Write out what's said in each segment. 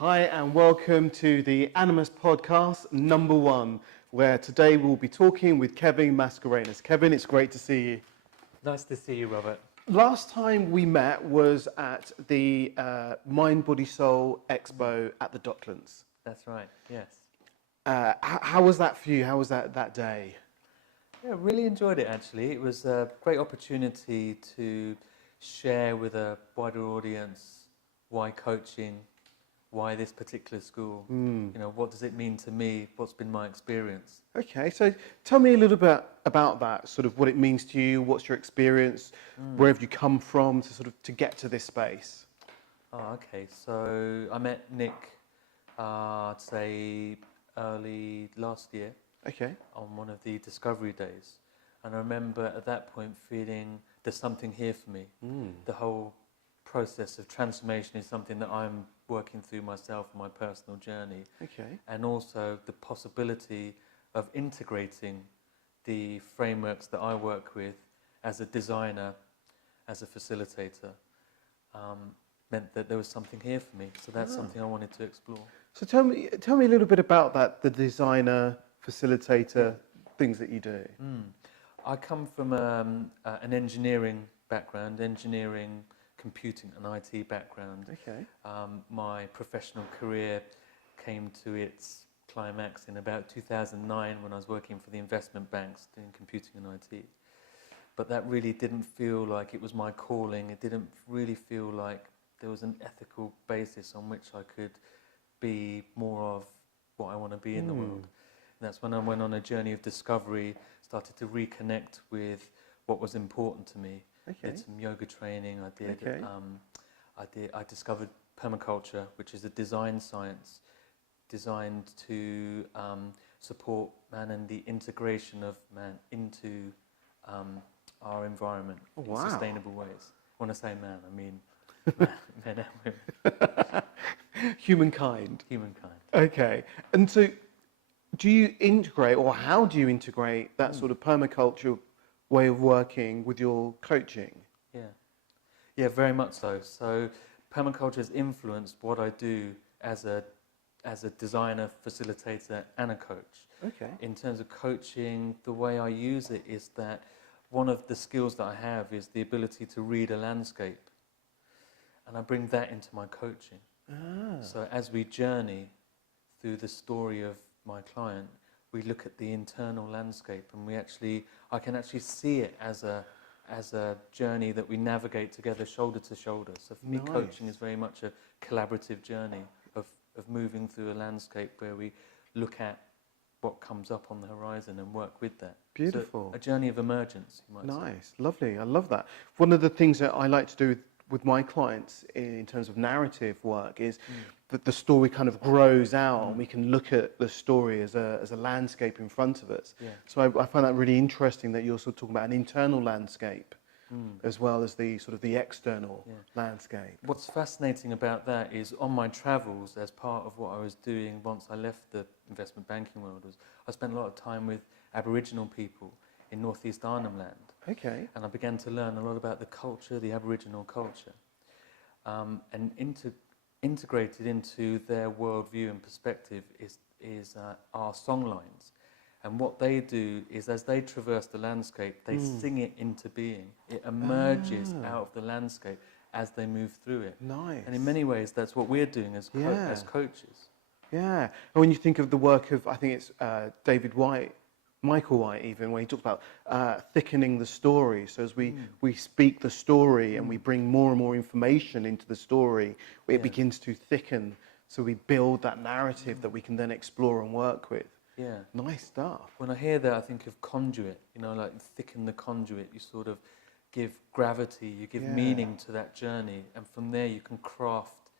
Hi and welcome to the ANIMAS Podcast #1, where today we'll be talking with Kevin Mascarenhas. Kevin, it's great to see you. Nice to see you, Robert. Last time we met was at the Mind, Body, Soul Expo at the Docklands. That's right, yes. How was that for you? How was that day? Yeah, really enjoyed it actually. It was a great opportunity to share with a wider audience why coaching, why this particular school, you know, what does it mean to me, what's been my experience. Okay, so tell me a little bit about that, sort of what it means to you, what's your experience, where have you come from to get to this space? Oh, okay, so I met Nick, I'd say early last year. Okay. On one of the discovery days, and I remember at that point feeling there's something here for me. The whole process of transformation is something that I'm working through myself in my personal journey. Okay. And also the possibility of integrating the frameworks that I work with as a designer, as a facilitator, meant that there was something here for me. So that's something I wanted to explore. So tell me a little bit about that, the designer, facilitator, things that you do. I come from an engineering background, engineering, computing and IT background. Okay. My professional career came to its climax in about 2009 when I was working for the investment banks doing computing and IT. But that really didn't feel like it was my calling. It didn't really feel like there was an ethical basis on which I could be more of what I want to be in the world. And that's when I went on a journey of discovery, started to reconnect with what was important to me. Okay. Did some yoga training. I discovered permaculture, which is a design science designed to support man and the integration of man into our environment in sustainable ways. When I say man, I mean men and women. Humankind. Humankind. Okay. And so do you integrate, or how do you integrate that sort of permaculture way of working with your coaching? Yeah, very much so. So permaculture has influenced what I do as a designer, facilitator and a coach. Okay. In terms of coaching, the way I use it is that one of the skills that I have is the ability to read a landscape, and I bring that into my coaching. So as we journey through the story of my client, we look at the internal landscape, and I can actually see it as a journey that we navigate together, shoulder to shoulder. So for me, coaching is very much a collaborative journey of moving through a landscape where we look at what comes up on the horizon and work with that. Beautiful. So a journey of emergence, you might say. Nice, lovely. I love that. One of the things that I like to do with my clients in terms of narrative work is that the story kind of grows out, and we can look at the story as a landscape in front of us. Yeah. So I find that really interesting that you're sort of talking about an internal landscape as well as the sort of the external landscape. What's fascinating about that is on my travels, as part of what I was doing once I left the investment banking world, was I spent a lot of time with Aboriginal people in Northeast Arnhem Land. Okay. And I began to learn a lot about the culture, the Aboriginal culture, and integrated into their worldview and perspective is our songlines. And what they do is, as they traverse the landscape, they sing it into being. It emerges out of the landscape as they move through it. Nice. And in many ways, that's what we're doing as coaches. Yeah. And when you think of the work of, I think it's Michael White even, when he talks about thickening the story. So as we speak the story and we bring more and more information into the story, it begins to thicken. So we build that narrative that we can then explore and work with. Yeah. Nice stuff. When I hear that, I think of conduit, you know, like thicken the conduit. You sort of give gravity, you give meaning to that journey. And from there, you can craft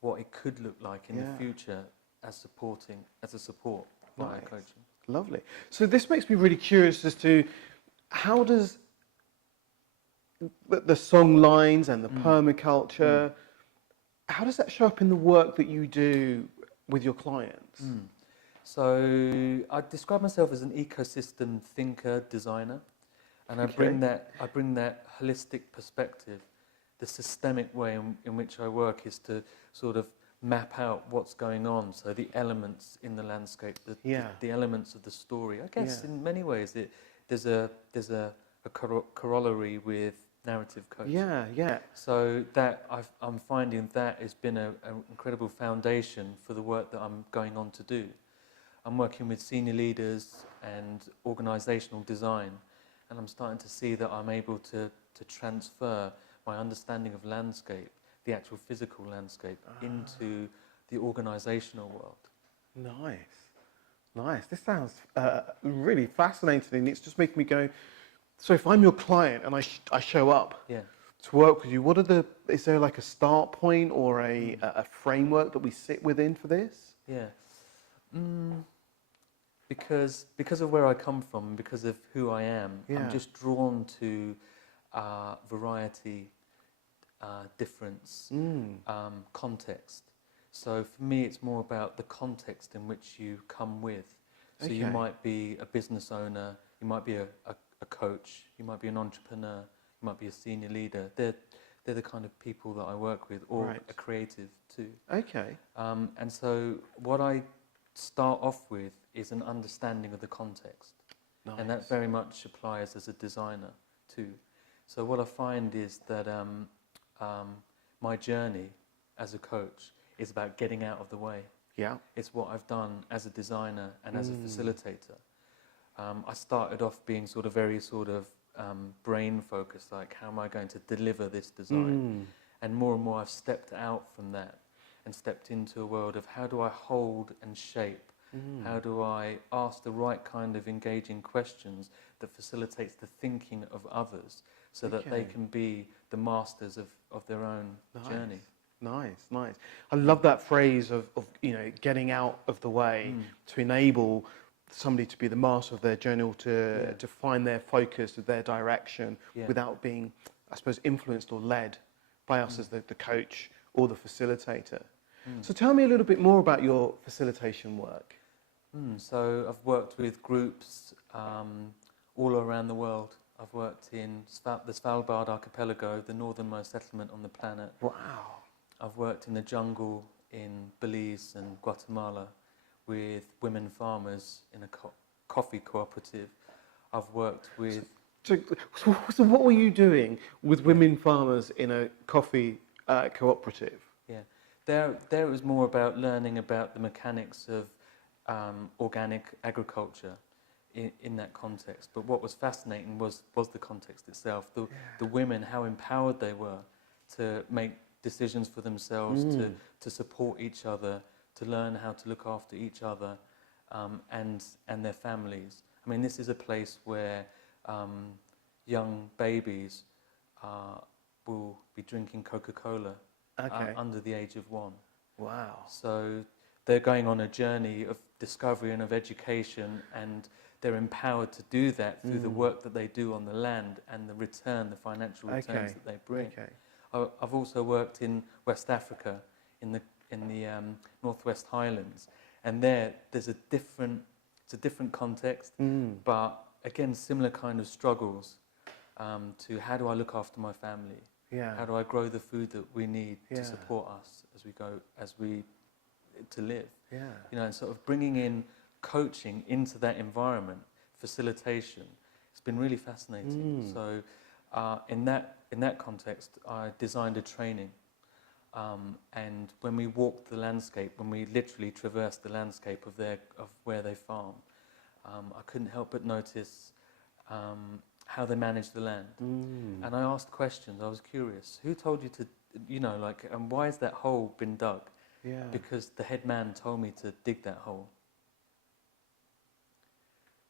what it could look like in the future as a support via coaching. Lovely. So this makes me really curious as to how does the song lines and the permaculture, how does that show up in the work that you do with your clients? So I describe myself as an ecosystem thinker, designer, and I bring that holistic perspective. The systemic way in which I work is to sort of map out what's going on. So the elements in the landscape, the elements of the story. I guess in many ways there's a corollary with narrative coaching. Yeah. So that I'm finding that has been an incredible foundation for the work that I'm going on to do. I'm working with senior leaders and organisational design, and I'm starting to see that I'm able to transfer my understanding of landscape, the actual physical landscape, into the organisational world. Nice. This sounds really fascinating, and it's just making me go, so if I'm your client and I show up to work with you, is there like a start point or a framework that we sit within for this? Yeah. Because of where I come from, because of who I am, I'm just drawn to variety, difference, context. So for me, it's more about the context in which you come with. So you might be a business owner, you might be a coach, you might be an entrepreneur, you might be a senior leader. They're the kind of people that I work with, or a creative too. Okay. And so what I start off with is an understanding of the context. Nice. And that very much applies as a designer too. So what I find is that my journey as a coach is about getting out of the way. Yeah. It's what I've done as a designer and as a facilitator. I started off being very brain focused, like how am I going to deliver this design? And more I've stepped out from that and stepped into a world of how do I hold and shape? How do I ask the right kind of engaging questions that facilitates the thinking of others so that they can be the masters of their own journey? Nice. I love that phrase of getting out of the way to enable somebody to be the master of their journey, or to find their focus, their direction, without being, I suppose, influenced or led by us as the coach or the facilitator. So tell me a little bit more about your facilitation work. So I've worked with groups all around the world. I've worked in the Svalbard archipelago, the northernmost settlement on the planet. Wow. I've worked in the jungle in Belize and Guatemala with women farmers in a coffee cooperative. I've worked with... So what were you doing with women farmers in a coffee cooperative? Yeah, there it was more about learning about the mechanics of organic agriculture in that context. But what was fascinating was the context itself. The women, how empowered they were to make decisions for themselves, to support each other, to learn how to look after each other and their families. I mean, this is a place where young babies will be drinking Coca-Cola under the age of 1. Wow. So they're going on a journey of discovery and of education, and they're empowered to do that through the work that they do on the land and the financial returns that they bring. I've also worked in West Africa, in the Northwest Highlands, and there's a different context, but again similar kind of struggles to how do I look after my family? How do I grow the food that we need to support us as we to live? And sort of bringing in coaching into that environment, facilitation. It's been really fascinating. So in that context, I designed a training. And when we walked the landscape, when we literally traversed the landscape of where they farm, I couldn't help but notice how they manage the land. And I asked questions. I was curious. Who told you to, and why has that hole been dug? Because the head man told me to dig that hole.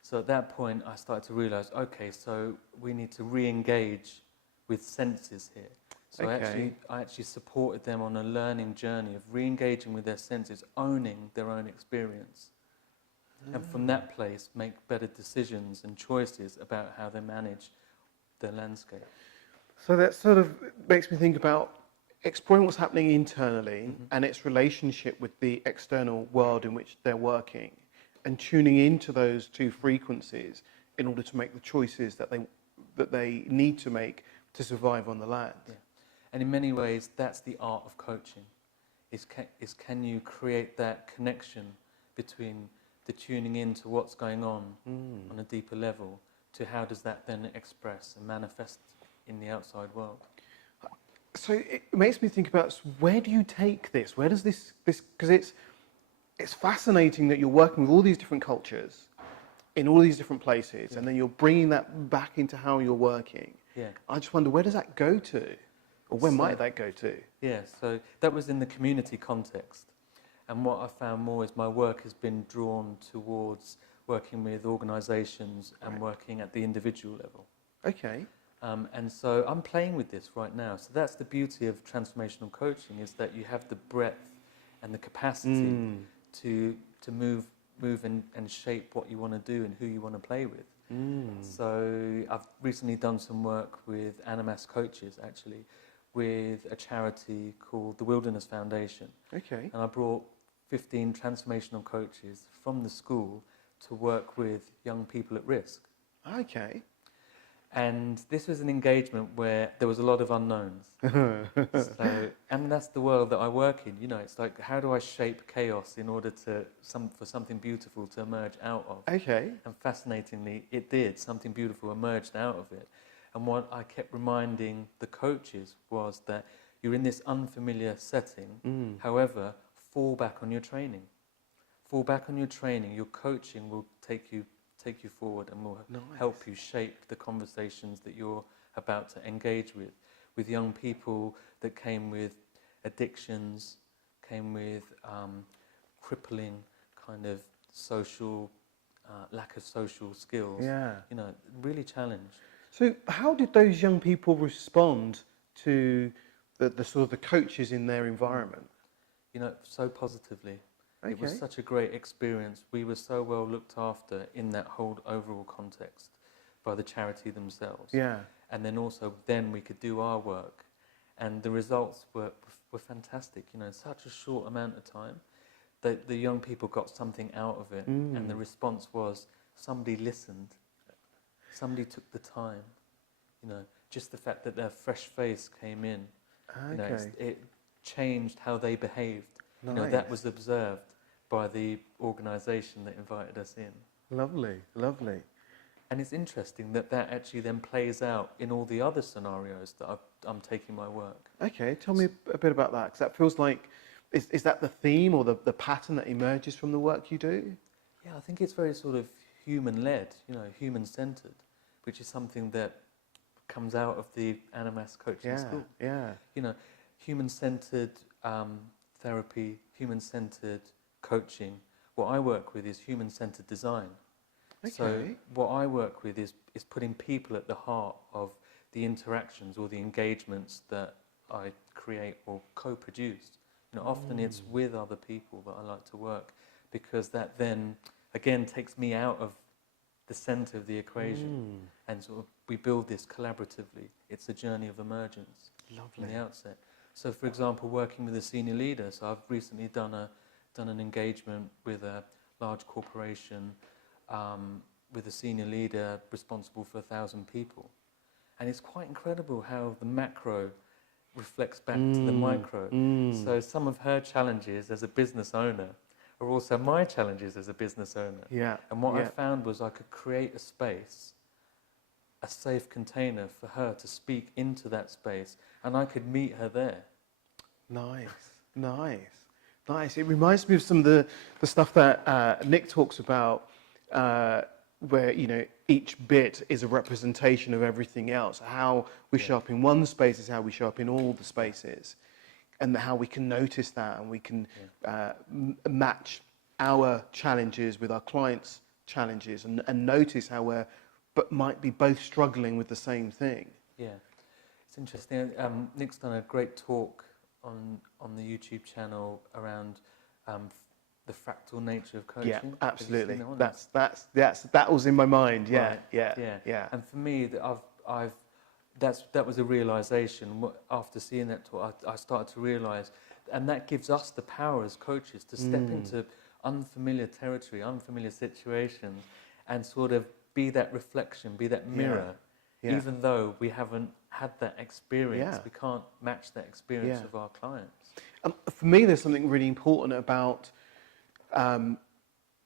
So at that point, I started to realize, okay, so we need to re-engage with senses here. So I actually supported them on a learning journey of re-engaging with their senses, owning their own experience. And from that place, make better decisions and choices about how they manage their landscape. So that sort of makes me think about exploring what's happening internally and its relationship with the external world in which they're working, and tuning into those two frequencies in order to make the choices that they need to make to survive on the land. And in many ways, that's the art of coaching. is can you create that connection between the tuning in to what's going on a deeper level to how does that then express and manifest in the outside world. So it makes me think about, where do you take this? Where does this because it's fascinating that you're working with all these different cultures in all these different places, and then you're bringing that back into how you're working. Yeah. I just wonder, where does that go to? Or where might that go to? Yeah, so that was in the community context. And what I found more is my work has been drawn towards working with organisations and working at the individual level. Okay. And so I'm playing with this right now. So that's the beauty of transformational coaching, is that you have the breadth and the capacity to move and shape what you want to do and who you want to play with. So I've recently done some work with ANIMAS coaches, actually, with a charity called the Wilderness Foundation. Okay. And I brought 15 transformational coaches from the school to work with young people at risk. Okay. And this was an engagement where there was a lot of unknowns. So, and that's the world that I work in. You know, it's like, how do I shape chaos in order for something beautiful to emerge out of? Okay. And fascinatingly, it did. Something beautiful emerged out of it. And what I kept reminding the coaches was that you're in this unfamiliar setting. However, fall back on your training. Fall back on your training. Your coaching will take you forward and will help you shape the conversations that you're about to engage with young people that came with addictions, came with crippling kind of social, lack of social skills. Yeah. You know, really challenged. So how did those young people respond to the sort of the coaches in their environment? You know, so positively. Okay. It was such a great experience. We were so well looked after in that whole overall context by the charity themselves. Yeah. And then also we could do our work. And the results were fantastic. You know, in such a short amount of time, the young people got something out of it. And the response was, somebody listened. Somebody took the time. You know, just the fact that their fresh face came in. Okay. You know, it changed how they behaved. Nice. You know, that was observed by the organisation that invited us in. Lovely, lovely. And it's interesting that actually then plays out in all the other scenarios that I'm taking my work. Okay, tell me a bit about that, because that feels like, is that the theme or the pattern that emerges from the work you do? Yeah, I think it's very sort of human-led, you know, human-centred, which is something that comes out of the ANIMAS coaching school. Yeah. You know, human-centred therapy, human-centred coaching. What I work with is human-centred design. Okay. So what I work with is putting people at the heart of the interactions or the engagements that I create or co-produce. You know, often it's with other people that I like to work, because that then again takes me out of the centre of the equation, and sort of we build this collaboratively. It's a journey of emergence from the outset. So, for example, working with a senior leader. So I've recently done an engagement with a large corporation with a senior leader responsible for 1,000 people, and it's quite incredible how the macro reflects back to the micro. So some of her challenges as a business owner are also my challenges as a business owner. Yeah. And what I found was I could create a space, a safe container for her to speak into that space, and I could meet her there. Nice. It reminds me of some of the stuff that Nick talks about, where, you know, each bit is a representation of everything else. How we show up in one space is how we show up in all the spaces, and how we can notice that, and we can match our challenges with our clients' challenges, and notice how might be both struggling with the same thing. Yeah, it's interesting. Nick's done a great talk on the YouTube channel around the fractal nature of coaching. Yeah, absolutely. That was in my mind. Yeah, right. yeah. And for me, that was a realization. After seeing that talk, I started to realize, and that gives us the power as coaches to step into unfamiliar territory, unfamiliar situations, and sort of be that reflection, be that mirror. Yeah. Even though we haven't had that experience, Yeah. we can't match that experience of our clients. For me, there's something really important about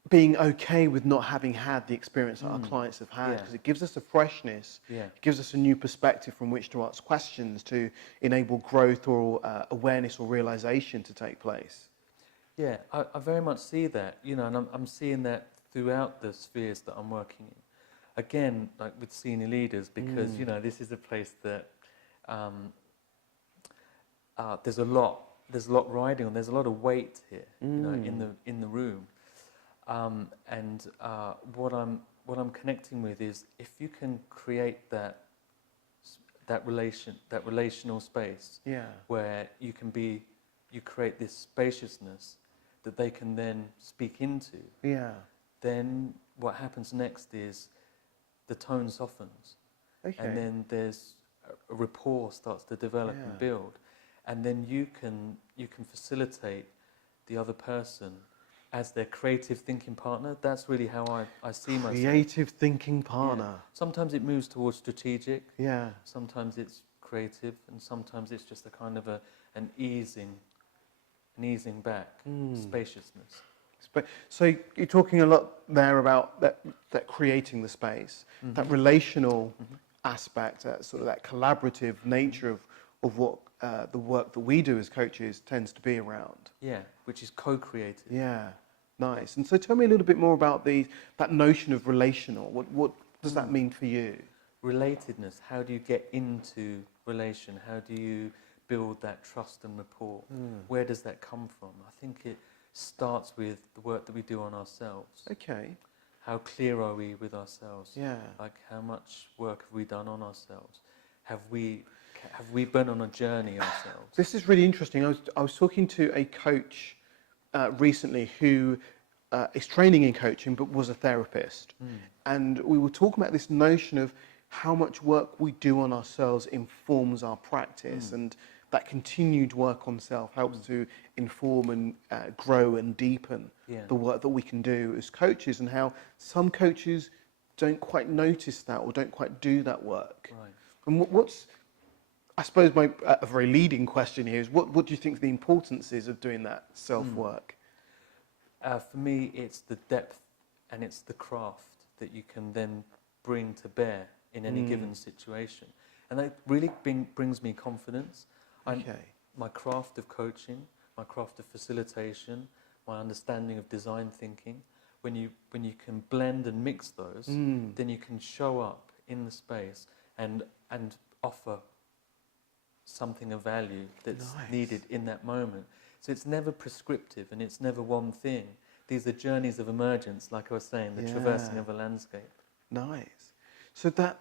being okay with not having had the experience that our clients have had, because it gives us a freshness, it gives us a new perspective from which to ask questions to enable growth or awareness or realization to take place. Yeah, I very much see that, you know, and I'm seeing that throughout the spheres that I'm working in. Again, like with senior leaders, because, you know, this is a place that there's a lot riding on, there's a lot of weight here, you know, in the room. And what I'm connecting with is, if you can create that relational space, where you create this spaciousness that they can then speak into, then what happens next is the tone softens, and then there's a rapport starts to develop and build, and then you can facilitate the other person as their creative thinking partner. That's really how I see myself. Creative thinking partner. Yeah. Sometimes it moves towards strategic. Yeah. Sometimes it's creative, and sometimes it's just a kind of an easing back, spaciousness. So you're talking a lot there about that creating the space, that relational aspect, sort of that collaborative nature of what the work that we do as coaches tends to be around. Yeah, which is co-creative. Yeah, nice. And so tell me a little bit more about that notion of relational. What does that mean for you? Relatedness. How do you get into relation? How do you build that trust and rapport? Where does that come from? I think it starts with the work that we do on ourselves. Okay. How clear are we with ourselves? Yeah. Like, how much work have we done on ourselves? Have we been on a journey ourselves? This is really interesting. I was talking to a coach recently who is training in coaching but was a therapist. And we were talking about this notion of how much work we do on ourselves informs our practice, and that continued work on self helps to inform and grow and deepen the work that we can do as coaches, and how some coaches don't quite notice that or don't quite do that work. Right. And I suppose a very leading question here is, what do you think the importance is of doing that self-work? For me, it's the depth and it's the craft that you can then bring to bear in any given situation. And that really brings me confidence. My craft of coaching, my craft of facilitation, my understanding of design thinking, when you can blend and mix those, then you can show up in the space and offer something of value that's needed in that moment. So it's never prescriptive and it's never one thing. These are journeys of emergence, like I was saying, the traversing of a landscape. Nice. So that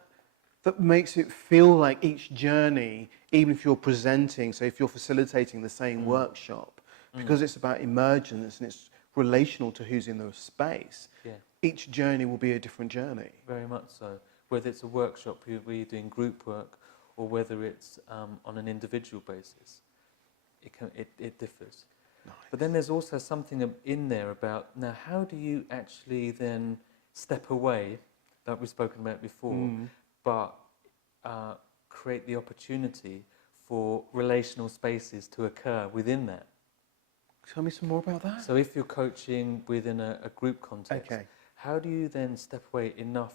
makes it feel like each journey, even if you're presenting, so if you're facilitating the same workshop, because it's about emergence and it's relational to who's in the space, each journey will be a different journey. Very much so. Whether it's a workshop where you're doing group work, or whether it's on an individual basis, it differs. Nice. But then there's also something in there about, now how do you actually then step away, like we've spoken about before, but create the opportunity for relational spaces to occur within that? Tell me some more about that. So if you're coaching within a group context, how do you then step away enough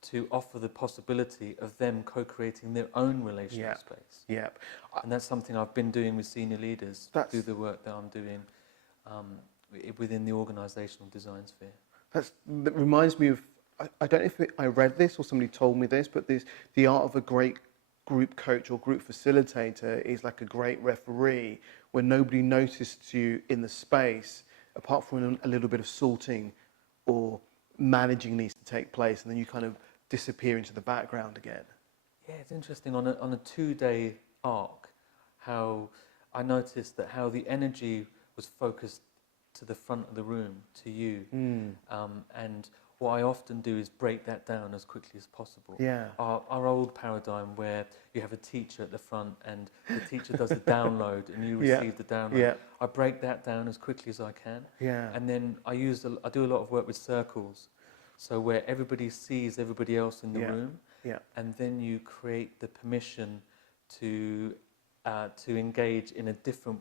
to offer the possibility of them co-creating their own relational space? Yep. And that's something I've been doing with senior leaders through the work that I'm doing within the organisational design sphere. That reminds me of, I don't know if I read this or somebody told me this, but the art of a great group coach or group facilitator is like a great referee, where nobody noticed you in the space apart from a little bit of salting or managing needs to take place, and then you kind of disappear into the background again. Yeah, it's interesting on a 2-day arc, how I noticed that how the energy was focused to the front of the room, to you, and what I often do is break that down as quickly as possible. Yeah. Our old paradigm where you have a teacher at the front and the teacher does a download and you receive the download. Yeah. I break that down as quickly as I can. Yeah. And then I do a lot of work with circles, so where everybody sees everybody else in the room. Yeah. And then you create the permission to to engage in a different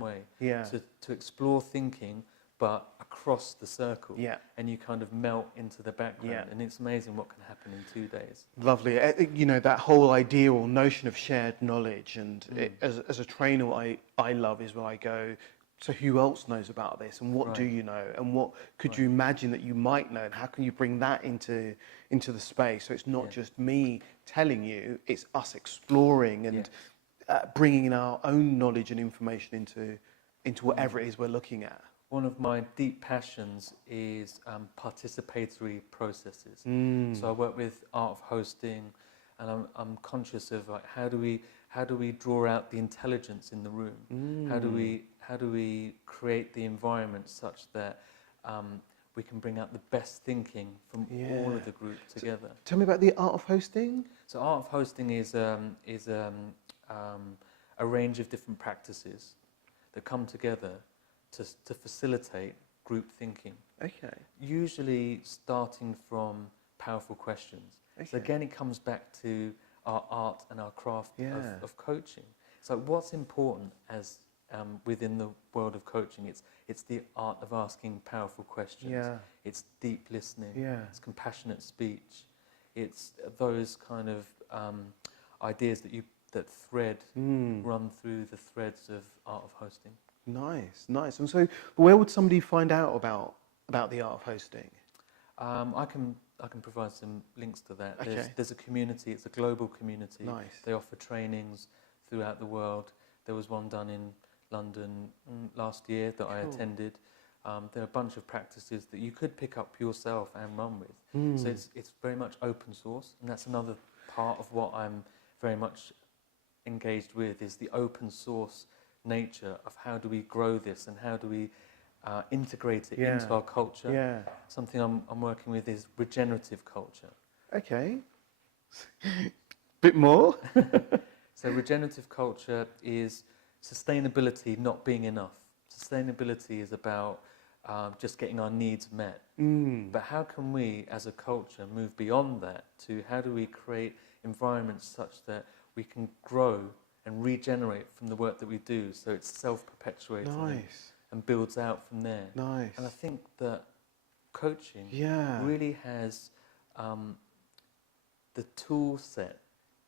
way, Yeah. to explore thinking, but across the circle, Yeah. and you kind of melt into the background, Yeah. and it's amazing what can happen in 2 days. Lovely. You know, that whole idea or notion of shared knowledge, and as a trainer, what I love is when I go, so who else knows about this, and what do you know, and what could you imagine that you might know, and how can you bring that into the space? So it's not just me telling you, it's us exploring and bringing in our own knowledge and information into whatever it is we're looking at. One of my deep passions is participatory processes. So I work with art of hosting, and I'm conscious of like how do we draw out the intelligence in the room? How do we create the environment such that we can bring out the best thinking from all of the group together? So, tell me about the art of hosting. So art of hosting is a range of different practices that come together to facilitate group thinking. Okay. Usually starting from powerful questions. Okay. So again, it comes back to our art and our craft of coaching. So what's important as within the world of coaching? It's the art of asking powerful questions. Yeah. It's deep listening. Yeah. It's compassionate speech. It's those kind of ideas that run through the threads of art of hosting. Nice. And so, where would somebody find out about the art of hosting? I can provide some links to that. Okay. There's a community. It's a global community. Nice. They offer trainings throughout the world. There was one done in London last year that I attended. There are a bunch of practices that you could pick up yourself and run with. So it's very much open source, and that's another part of what I'm very much engaged with, is the open source nature of how do we grow this and how do we integrate it into our culture. Yeah. Something I'm working with is regenerative culture. Okay. Bit more. So regenerative culture is sustainability not being enough. Sustainability is about just getting our needs met. But how can we as a culture move beyond that to how do we create environments such that we can grow and regenerate from the work that we do, so it's self-perpetuating and builds out from there. Nice. And I think that coaching really has the tool set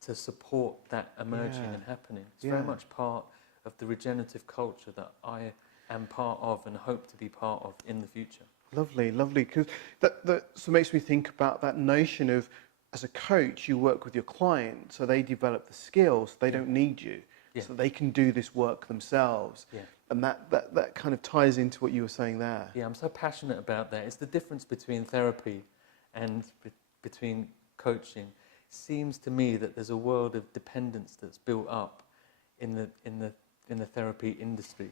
to support that emerging and happening. It's very much part of the regenerative culture that I am part of and hope to be part of in the future. Lovely, because that so makes me think about that notion of, as a coach, you work with your client, so they develop the skills. They don't need you, so they can do this work themselves. Yeah. And that kind of ties into what you were saying there. Yeah, I'm so passionate about that. It's the difference between therapy and between coaching. It seems to me that there's a world of dependence that's built up in the therapy industry.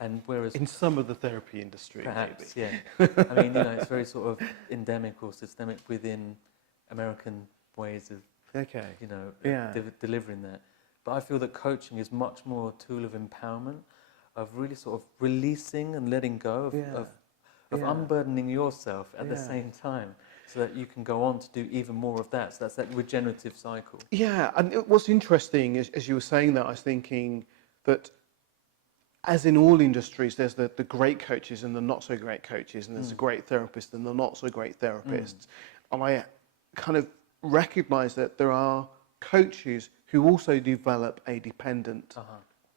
And whereas in some of the therapy industry, perhaps, maybe. I mean, it's very sort of endemic or systemic within American ways of, delivering that. But I feel that coaching is much more a tool of empowerment, of really sort of releasing and letting go of unburdening yourself at the same time, so that you can go on to do even more of that. So that's that regenerative cycle. Yeah, and what's interesting is, as you were saying that, I was thinking that, as in all industries, there's the great coaches and the not so great coaches, and there's the great therapists and the not so great therapists. And I kind of recognise that there are coaches who also develop a dependent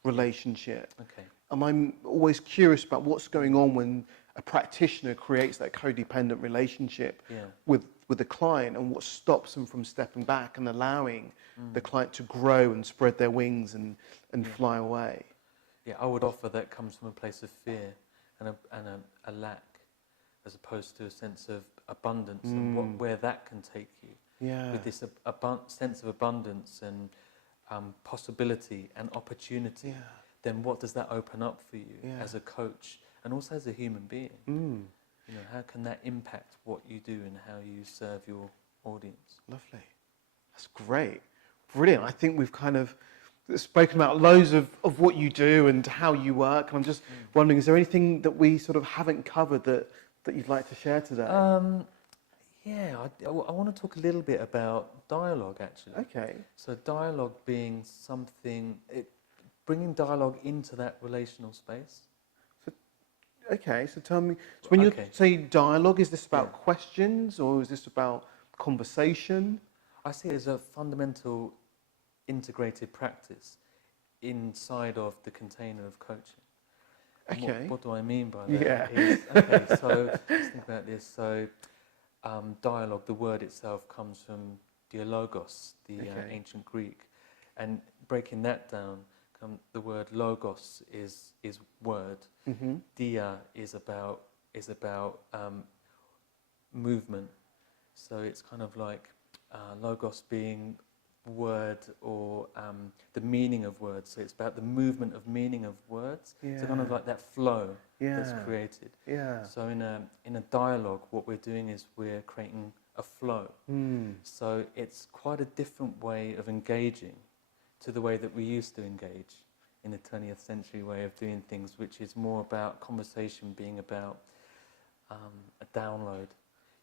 relationship. Okay. And I'm always curious about what's going on when a practitioner creates that codependent relationship with the client, and what stops them from stepping back and allowing the client to grow and spread their wings and fly away. Yeah, I would offer that comes from a place of fear and a lack, as opposed to a sense of abundance and where that can take you. Yeah. With this sense of abundance and possibility and opportunity, then what does that open up for you as a coach and also as a human being? How can that impact what you do and how you serve your audience? Lovely. That's great. Brilliant. I think we've kind of spoken about loads of what you do and how you work. And I'm just wondering, is there anything that we sort of haven't covered that you'd like to share today? Yeah, I want to talk a little bit about dialogue, actually. Okay. So dialogue being something, bringing dialogue into that relational space. Okay, so tell me, so when you Okay. say dialogue, is this about Yeah. questions or is this about conversation? I see it as a fundamental integrated practice inside of the container of coaching. And Okay. what do I mean by Yeah. that? Okay, so let's think about this. So dialogue, the word itself comes from dialogos, the Okay. ancient Greek. And breaking that down, the word logos is word. Mm-hmm. Dia is about movement. So it's kind of like logos being word or the meaning of words. So it's about the movement of meaning of words. Yeah. So kind of like that flow that's Yeah. created. Yeah. So in a dialogue, what we're doing is we're creating a flow. Mm. So it's quite a different way of engaging to the way that we used to engage in the 20th century way of doing things, which is more about conversation being about a download.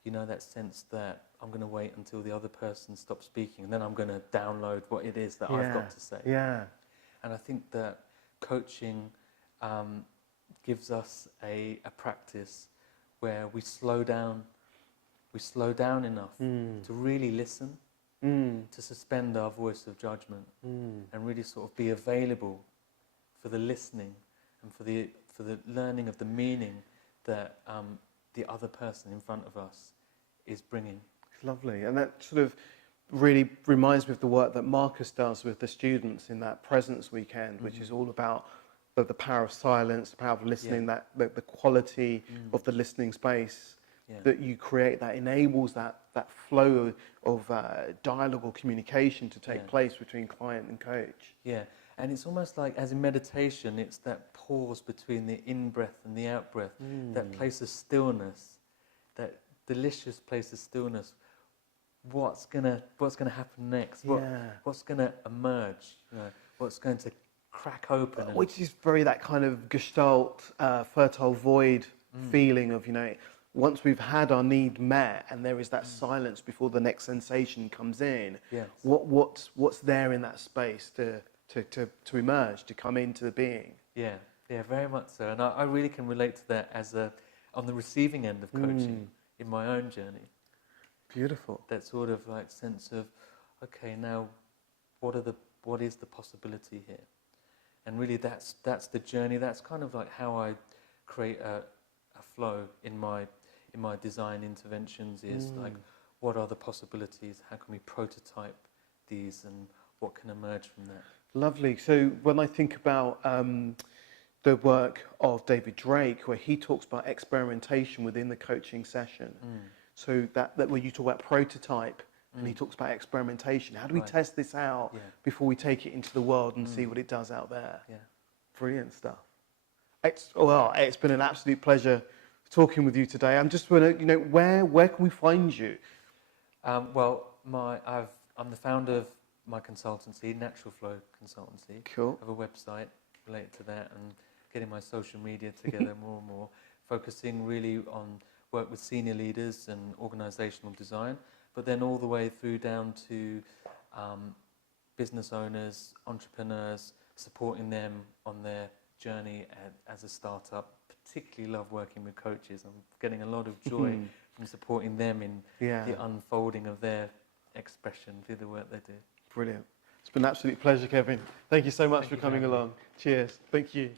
You know, that sense that I'm going to wait until the other person stops speaking and then I'm going to download what it is that I've got to say. Yeah. And I think that coaching gives us a practice where we slow down enough to really listen, to suspend our voice of judgment, and really sort of be available for the listening and for the learning of the meaning that the other person in front of us is bringing. It's lovely. And that sort of really reminds me of the work that Marcus does with the students in that Presence Weekend, which is all about the power of silence, the power of listening, that the quality of the listening space that you create that enables that flow of dialogue or communication to take place between client and coach. Yeah, and it's almost like, as in meditation, it's that pause between the in-breath and the out-breath, that place of stillness, that delicious place of stillness. What's gonna happen next? What's gonna emerge? You know, what's going to crack open? Which is very that kind of Gestalt, fertile void feeling of, you know, once we've had our need met and there is that silence before the next sensation comes in, what's there in that space to emerge, to come into being? Yeah, very much so. And I really can relate to that on the receiving end of coaching in my own journey. Beautiful. That sort of like sense of, okay, now what is the possibility here? And really that's the journey. That's kind of like how I create a flow in my design interventions, is like, what are the possibilities? How can we prototype these and what can emerge from that? Lovely. So when I think about the work of David Drake, where he talks about experimentation within the coaching session, so that when you talk about prototype and he talks about experimentation, how do we test this out before we take it into the world and see what it does out there? Yeah. Brilliant stuff. It's been an absolute pleasure talking with you today. I'm just wondering, where can we find you? I'm the founder of my consultancy, Natural Flow Consultancy. Cool. I have a website related to that and getting my social media together more and more, focusing really on work with senior leaders and organisational design, but then all the way through down to business owners, entrepreneurs, supporting them on their journey as a startup. Particularly love working with coaches. I'm getting a lot of joy from supporting them in the unfolding of their expression through the work they do. Brilliant. It's been an absolute pleasure, Kevin. Thank you so much for coming along. Cheers. Thank you.